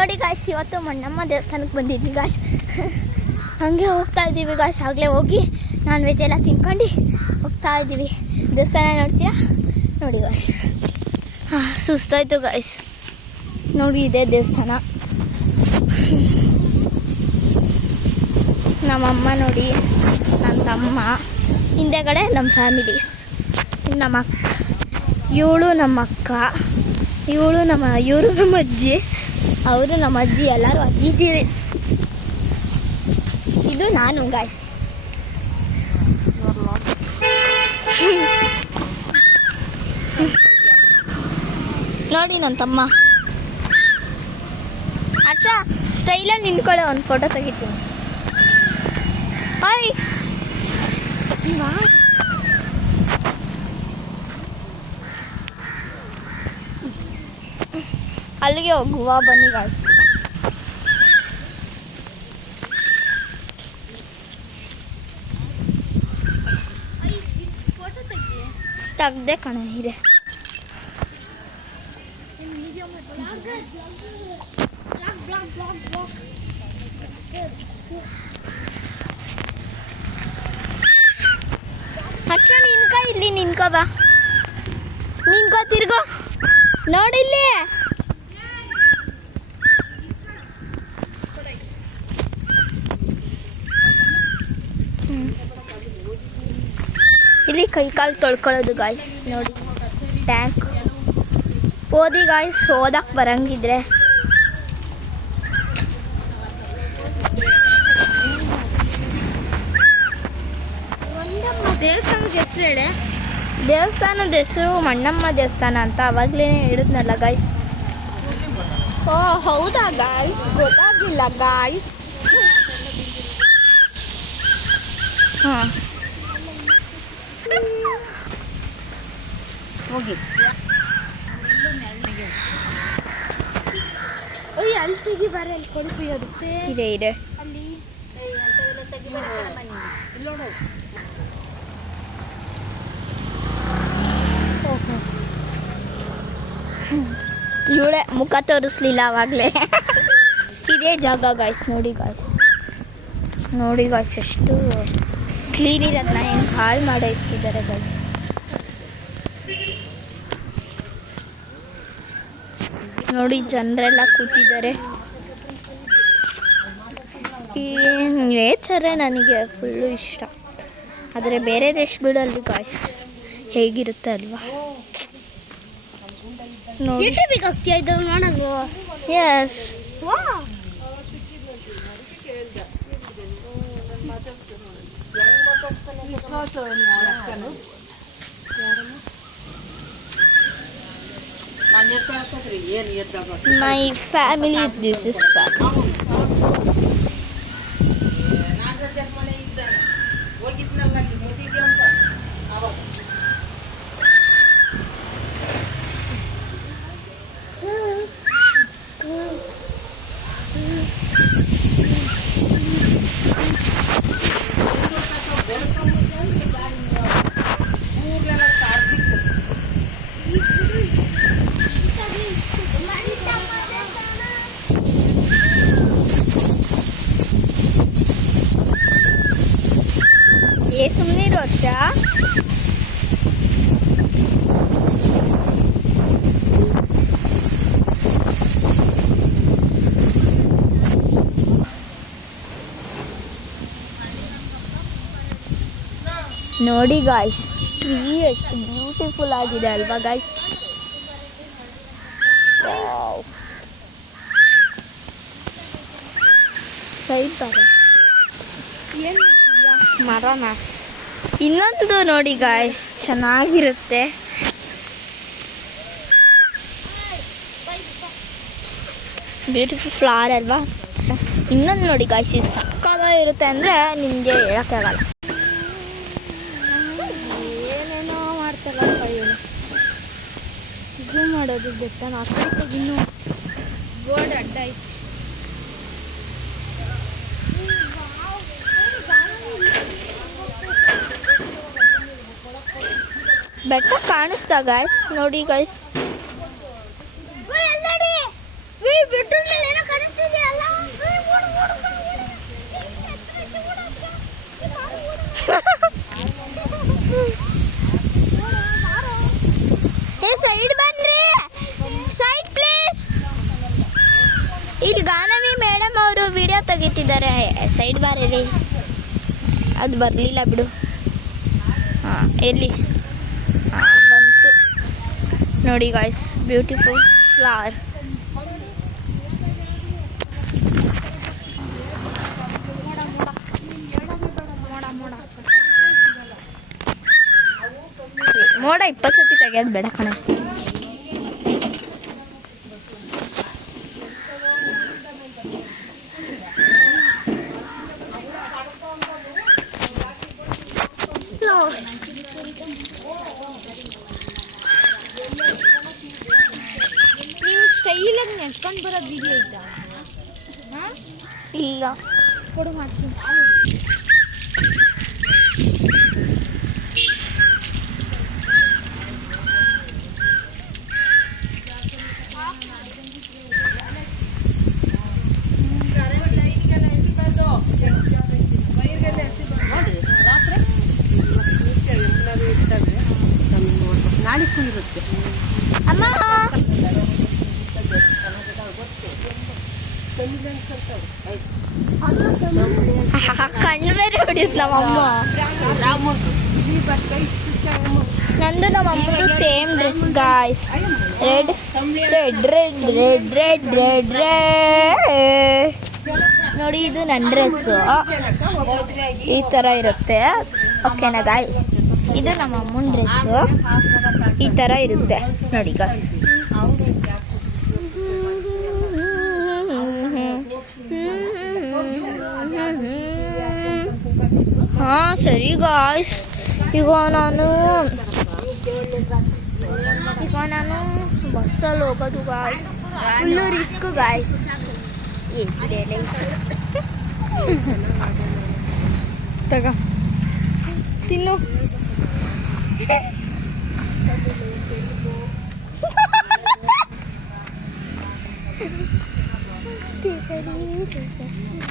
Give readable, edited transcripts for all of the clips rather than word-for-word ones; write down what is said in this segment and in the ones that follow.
ನೋಡಿ ಗಾಯ್ಸ್, ಇವತ್ತು ಮಣ್ಣಮ್ಮ ದೇವಸ್ಥಾನಕ್ಕೆ ಬಂದಿದ್ವಿ ಗಾಯ್ಸ್. ಹಾಗೆ ಹೋಗ್ತಾ ಇದ್ದೀವಿ ಗಾಯ್ಸ್. ಆಗಲೇ ಹೋಗಿ ನಾನ್ ವೆಜ್ ಎಲ್ಲ ತಿನ್ಕೊಂಡು ಹೋಗ್ತಾ ಇದ್ದೀವಿ. ದೇವಸ್ಥಾನ ನೋಡ್ತೀರಾ? ನೋಡಿ ಗಾಯ್ಸ್. ಸುಸ್ತಾಯ್ತು ಗಾಯ್ಸ್. ನೋಡಿ ಇದೆ ದೇವಸ್ಥಾನ. ನಮ್ಮಮ್ಮ ನೋಡಿ, ನನ್ನ ತಮ್ಮ, ಹಿಂದೆಗಡೆ ನಮ್ಮ ಫ್ಯಾಮಿಲೀಸ್, ನಮ್ಮ ಅಕ್ಕ, ಇವಳು ನಮ್ಮ ಅಕ್ಕ, ಇವರು ನಮ್ಮ ಅಜ್ಜಿ, ಅವರು ನಮ್ಮ ಅಜ್ಜಿ, ಎಲ್ಲರೂ ಅಜ್ಜಿ ಇದ್ದೀವಿ. ಇದು ನಾನು ಗಾಯ್ಸ್. ನೋಡಿ ನನ್ನ ತಮ್ಮ. ಹರ್ಷ, ಸ್ಟೈಲಲ್ಲಿ ನಿಂತ್ಕೊಳ್ಳೋ, ಒಂದು ಫೋಟೋ ತೆಗಿತೀನಿ. ಹಾಯ್. ಅಲ್ಲಿಗೆ ಹೋಗುವ ಬನ್ನಿ ಗಾಯ್ಸ್. ತೆಗ್ದೆ ಕಣ ಇದೆ. ಹರ್ಷ, ನಿನ್ಕ ಇಲ್ಲಿ ನಿನ್ಕೋ, ಬಾ ನಿನ್ಕೋ, ತಿರ್ಗೋ ನೋಡಿಲ್ಲಿ. ಇಲ್ಲಿ ಕೈ ಕಾಲು ತೊಳ್ಕೊಳ್ಳೋದು ಗಾಯ್ಸ್. ನೋಡಿ ಟ್ಯಾಂಕ್. ಓದಿ ಗಾಯ್ಸ್, ಓದಕ್ಕೆ ಬರಂಗಿದ್ರೆ. ದೇವಸ್ಥಾನದ ಹೆಸರು ಹೇಳಿ. ದೇವಸ್ಥಾನದ ಹೆಸರು ಮಣ್ಣಮ್ಮ ದೇವಸ್ಥಾನ ಅಂತ ಅವಾಗಲೇ ಹೇಳಿದ್ನಲ್ಲ ಗಾಯ್ಸ್. ಓ ಹೌದಾ ಗಾಯ್ಸ್, ಗೊತ್ತಾಗಿಲ್ಲ ಗಾಯ್ಸ್. ಹಾಂ, ಹೋಗಿ. ಓಯ್, ಅಲ್ಲಿ ತೆಗಿ ಬಾರೆ, ಅಲ್ಲಿ ಕೊಡುಕು ಇರುತ್ತೆ. ಇದೆ ಅಲ್ಲಿ ಇವಳೆ ಮುಖ ತೋರಿಸ್ಲಿಲ್ಲ ಅವಾಗಲೇ. ಇದೇ ಜಾಗ ಗಾಯ್ಸ್. ನೋಡಿ ಗಾಯ್ಸ್, ನೋಡಿ ಗಾಯ್ಸ್, ಎಷ್ಟು ಕ್ಲೀನ್ ಇರೋದನ್ನ ಹೆಂಗೆ ಹಾಳು ಮಾಡಿ ಇಟ್ಟಿದ್ದಾರೆ ಗಾಯ್ಸ್. ನೋಡಿ ಜನರೆಲ್ಲ ಕೂತಿದ್ದಾರೆ. ಈ ನೇಚರೇ ನನಗೆ ಫುಲ್ಲು ಇಷ್ಟ. ಆದರೆ ಬೇರೆ ದೇಶಗಳಲ್ಲಿ ಗಾಯ್ಸ್ ಹೇಗಿರುತ್ತೆ ಅಲ್ವಾ ನೋಡಿ. ಬೇಕಾಗ್ತೀಯ ಇದು ನೋಡೋದು? S. My family, this is family. ಸುಮ್ಮನೆ ವರ್ಷ ನೋಡಿ ಗಾಯ್ಸ್, ಟ್ರೀ ಎಷ್ಟು ಬ್ಯೂಟಿಫುಲ್ ಆಗಿದೆ ಅಲ್ವಾ ಗಾಯ್ಸ್. ಸೈಡ್ ಬರ ಏನು ಮರನ. ಇನ್ನೊಂದು ನೋಡಿ ಗಾಯ್ಸ್, ಚೆನ್ನಾಗಿರುತ್ತೆ. ಬ್ಯೂಟಿಫುಲ್ ಫ್ಲವರ್ ಅಲ್ವಾ. ಇನ್ನೊಂದು ನೋಡಿ ಗಾಯ್ಸ್, ಇದು ಸಕ್ಕತ್ತಾಗಿರುತ್ತೆ ಅಂದರೆ ನಿಮಗೆ ಹೇಳೋಕ್ಕಾಗಲ್ಲ. ಏನೇನೋ ಮಾಡ್ತಾರಪ್ಪ ಇವನು. ಝೂಮ್ ಮಾಡೋದು ಗೊತ್ತಾ? ನಾಲ್ಕು ಇನ್ನೂ ಬೋರ್ಡ್ ಅಡ್ಡ ಐತಿ. ಬೆಟ್ಟ ಕಾಣಿಸ್ತಾ ಗಾಯ್ಸ್? ನೋಡಿ ಗಾಯ್ಸ್, ಬೆಟ್ಟ ಮೇಲೆ ಏನೋ ಇಲ್ಲಿ ಗಾನವಿ ಮೇಡಮ್ ಅವರು ವಿಡಿಯೋ ತೆಗಿತಿದ್ದಾರೆ. ಸೈಡ್ ಬಾರ್ ಹೇಳಿ, ಅದು ಬರಲಿಲ್ಲ ಬಿಡು. ಹಾಂ ಎಲ್ಲಿ ಬಂತು ನೋಡಿ ಗಾಯ್ಸ್, ಬ್ಯೂಟಿಫುಲ್ ಫ್ಲವರ್. ಮೋಡ 20 ಸತಿ ತೆಗಿಯೋದು ಬೇಡ ಕಣ. ನೀವು ಸ್ಟೈಲಾಗಿ ನೆಟ್ಕೊಂಡು ಬರೋದು ವಿಡಿಯೋ ಇದ್ದ ಇಲ್ಲ ಕೊಡು ಮಾಡ್ತೀನಿ. ನಾಳಿಗೂ ಇರುತ್ತೆ ಅಮ್ಮ. ಕಣ್ಣು ಬೇರೆ ಹೊಡಿಯುತ್ತೆ ನಮ್ಮಮ್ಮ. ನಂದು ನಮ್ಮ ಅಮ್ಮದು same dress guys. Red red red red red red red ನೋಡಿ, ಇದು ನನ್ನ ಡ್ರೆಸ್ಸು. ಈ ಥರ ಇರುತ್ತೆ. ಓಕೆನಾ ಗಾಯ್ಸ್? ಇದು ನಮ್ಮ ಅಮ್ಮನ ಡ್ರೆಸ್ಸು. ಈ ಥರ ಇರುತ್ತೆ ನೋಡಿ ಗಾಯ್ಸ್. ಹಾಂ ಸರಿ ಗಾಯ್ಸ್, ಈಗ ನಾನು ಬಸ್ಸಲ್ಲಿ ಹೋಗೋದು ಗಾಯ್ಸ್. Full risk guys. ತಗ ತಿನ್ನು.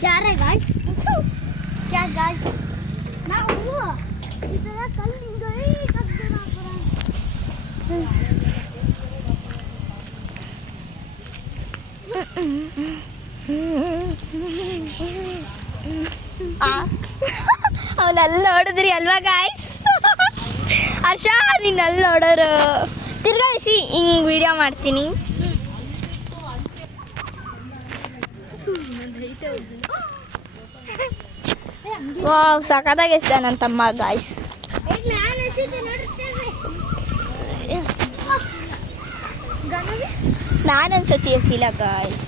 क्या रे गाइस? क्या गाइस? ना वो इतना कल गई कब देना पड़ा. ಅವನಲ್ಲಿ ನೋಡಿದ್ರಿ ಅಲ್ವಾ ಗಾಯ್ಸ್? ಹರ್ಷ ನೀನು ಅಲ್ಲಿ ನೋಡೋರು. ತಿರ್ಗಾಯಿಸಿ ಹಿಂಗೆ ವಿಡಿಯೋ ಮಾಡ್ತೀನಿ. ವಾವ್ ಸಖತ್ತಾಗಿ ಎಸ್ದ ನನ್ನ ತಮ್ಮ ಗಾಯ್ಸ್. ನಾನೊಂದ್ಸತಿ ಎಸಿಲ್ಲ ಗಾಯ್ಸ್.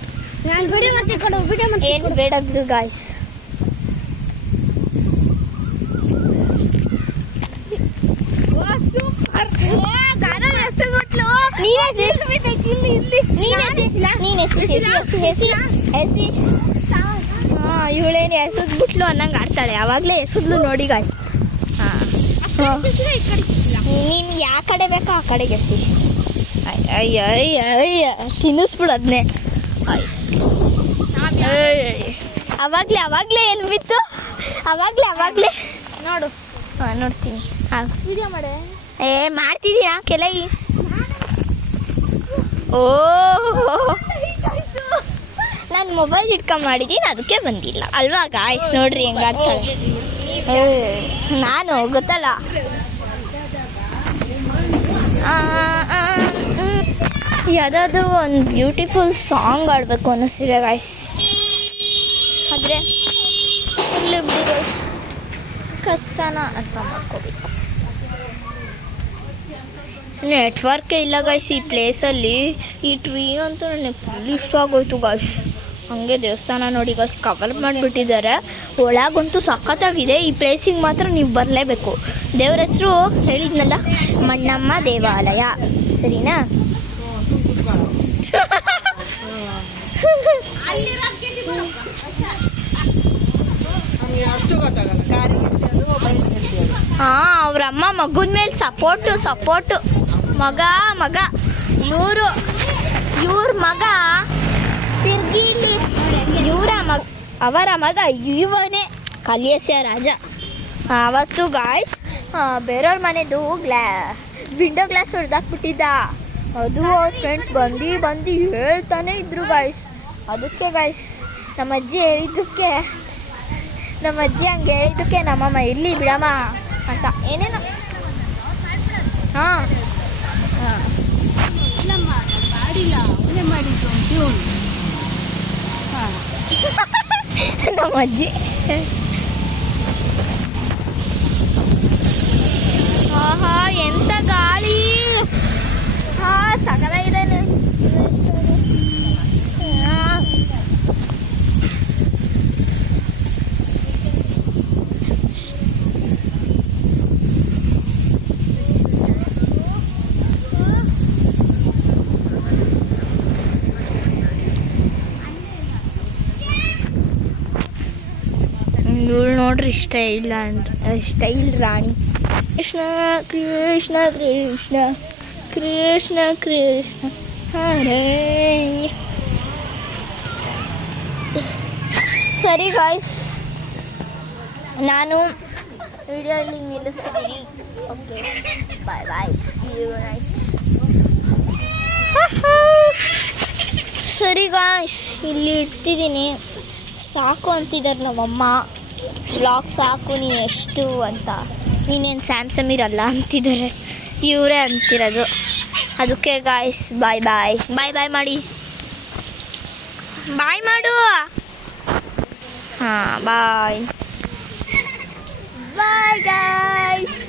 ನಾನು ವಿಡಿಯೋ ಮಾಡ್ತೀನಿ ಕೊಡು, ವಿಡಿಯೋ ಮಾಡ್ತೀನಿ. ಏನು ಬೇಡ ಬಿಡು ಗಾಯ್ಸ್. ಇವಳೇನು ಎಸದ್ಬಿಟ್ಲು ಅನ್ನಂಗೆ ಆಡ್ತಾಳೆ. ಯಾವಾಗಲೇ ಎಸದ್ಲು ನೋಡಿ ಗಾಯ್ಸ್. ಹಾಂ ನೀನು ಯಾವ ಕಡೆ ಬೇಕೋ ಆ ಕಡೆಗೆ ಎಸಿ. ಅಯ್ಯ ಅಯ್ಯ ಅಯ್ಯ ತಿನ್ನಿಸ್ಬಿಡು ಅದನ್ನೇ. ಅವಾಗಲೇ ಎಲ್ಲಿ ಬಿತ್ತು? ಅವಾಗಲೇ ನೋಡು. ಹಾಂ ನೋಡ್ತೀನಿ. ಹಾಂ ವಿಡಿಯೋ ಮಾಡೆ. ಮಾಡ್ತಿದ್ದೀರಾ ಕೆಲೈ? ಓ ನಾನು ಮೊಬೈಲ್ ಇಟ್ಕೊಂಡು ಮಾಡಿದ್ದೀನಿ, ಅದಕ್ಕೆ ಬಂದಿಲ್ಲ ಅಲ್ವಾ ಗಾಯ್ಸ್. ನೋಡ್ರಿ ಹೆಂಗಾಡ್ತಾಳೆ. ನಾನು ಗೊತ್ತಲ್ಲ. ಯಾವುದಾದ್ರೂ ಒಂದು ಬ್ಯೂಟಿಫುಲ್ ಸಾಂಗ್ ಆಡಬೇಕು ಅನ್ನಿಸ್ತಿದೆ ಗಾಯ್ಸ್. ಆದರೆ ಇಲ್ಲಿ ಬಿಡಿ ಗಾಯ್ಸ್, ಕಷ್ಟನ ಅರ್ಥ ಮಾಡ್ಕೋಬೇಕು. ನೆಟ್ವರ್ಕೇ ಇಲ್ಲ ಗಾಯ್ಸ್ ಈ ಪ್ಲೇಸಲ್ಲಿ. ಈ ಟ್ರೀ ಅಂತೂ ನನಗೆ ಫುಲ್ ಇಷ್ಟ ಆಗೋಯ್ತು ಗಾಯ್ಸ್. ಹಾಗೆ ದೇವಸ್ಥಾನ ನೋಡಿ ಗಾಯ್ಸ್ ಕವರ್ ಮಾಡಿಬಿಟ್ಟಿದ್ದಾರೆ. ಒಳಗಂತೂ ಸಖತ್ತಾಗಿದೆ. ಈ ಪ್ಲೇಸಿಗೆ ಮಾತ್ರ ನೀವು ಬರಲೇಬೇಕು. ದೇವ್ರ ಹೆಸರು ಹೇಳಿದ್ನಲ್ಲ, ಮಣ್ಣಮ್ಮ ದೇವಾಲಯ. ಸರಿನಾ? ಹಾಂ ಅವ್ರಮ್ಮ ಮಗನ ಮೇಲೆ ಸಪೋರ್ಟು ಮಗ ಇವ್ರ ಮಗ ತಿರ್ಗಿಲಿ ಅವರ ಮಗ ಇವನೇ ಕಲಿಯಸ್ಯ ರಾಜ. ಅವತ್ತು ಗಾಯ್ಸ್ ಬೇರೆಯವ್ರ ಮನೆದು ವಿಂಡೋ ಗ್ಲಾಸ್ ಹೊಡೆದಾಕ್ಬಿಟ್ಟಿದ್ದ. ಅದು ಅವ್ರ ಫ್ರೆಂಡ್ಸ್ ಬಂದು ಹೇಳ್ತಾನೆ ಇದ್ರು ಗಾಯ್ಸ್. ಅದಕ್ಕೆ ಗಾಯ್ಸ್ ನಮ್ಮ ಅಜ್ಜಿ ಹೇಳಿದ್ದಕ್ಕೆ ಹಂಗೆ ಹೇಳಿದ್ದಕ್ಕೆ ನಮ್ಮಮ್ಮ ಇಲ್ಲಿ ಬಿಡಮ್ಮ ಅಂತ ಏನೇನೋ ಹಾಂ ಮಾಡಿಲ್ಲ ಅವನೇ ಮಾಡಿದ್ದು ಟ್ಯೂನ್. ಹಾಂ ನಮ್ಮ ಅಜ್ಜಿ ಆಹಾ ಎಂತ ಗಾಳಿ ಸಗದಾಗಿದೆ. ಇವಳು ನೋಡ್ರಿ ಸ್ಟೈಲ್ ರಾಣಿ. ಕೃಷ್ಣ ಕೃಷ್ಣ ಕೃಷ್ಣ ಕೃಷ್ಣ ಕೃಷ್ಣ ಹರೇ. ಸರಿ ಗಾಯ್ಸ್, ನಾನು ವಿಡಿಯೋ ಇಲ್ಲಿ ನಿಲ್ಲಿಸ್ತಿದ್ದೀನಿ. Okay bye bye, see you night. ಸರಿ ಗಾಯ್ಸ್, ಇಲ್ಲಿ ಇಡ್ತಿದ್ದೀನಿ. ಸಾಕು ಅಂತಿದ್ದಾರೆ ನಮ್ಮಮ್ಮ. ಬ್ಲಾಗ್ ಸಾಕು ನೀನು ಎಷ್ಟು ಅಂತ. ನೀನೇನು ಸ್ಯಾಮ್ಸಂಗ್ ಇರಲ್ಲ ಅಂತಿದ್ದಾರೆ, ಇವರೇ ಅಂತಿರೋದು. ಅದಕ್ಕೆ ಗಾಯ್ಸ್ ಬಾಯ್ ಬಾಯ್. ಬಾಯ್ ಬಾಯ್ ಮಾಡಿ, ಬಾಯ್ ಮಾಡು. ಹಾಂ ಬಾಯ್ ಬಾಯ್ ಗಾಯ್ಸ್.